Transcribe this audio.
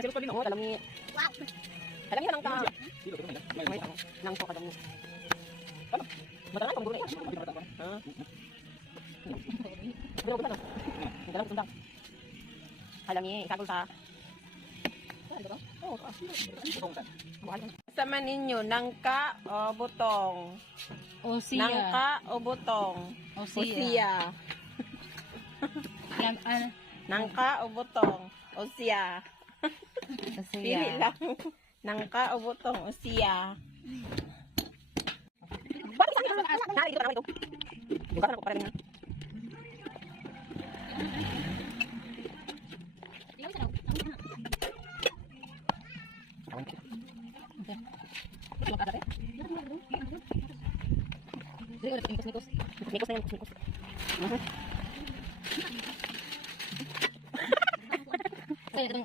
nagsilot pa din ako. Talami. Wow. Talami ka lang ka. Nang po kadami. Ano? Matalan ka magulong na. Ha? Pero ko na. Ang galang sundang. Halami, ikagol sa. Sama ninyo, nangka o butong? Osia. Nangka o butong? Osia. Nangka o butong? Osia. Pili lang. Nangka o butong? Osia. Bakit sa akin? Nari, dito ka naman ito. Bukasan ako para rin. Nikos na yun, nikos. Kaya itong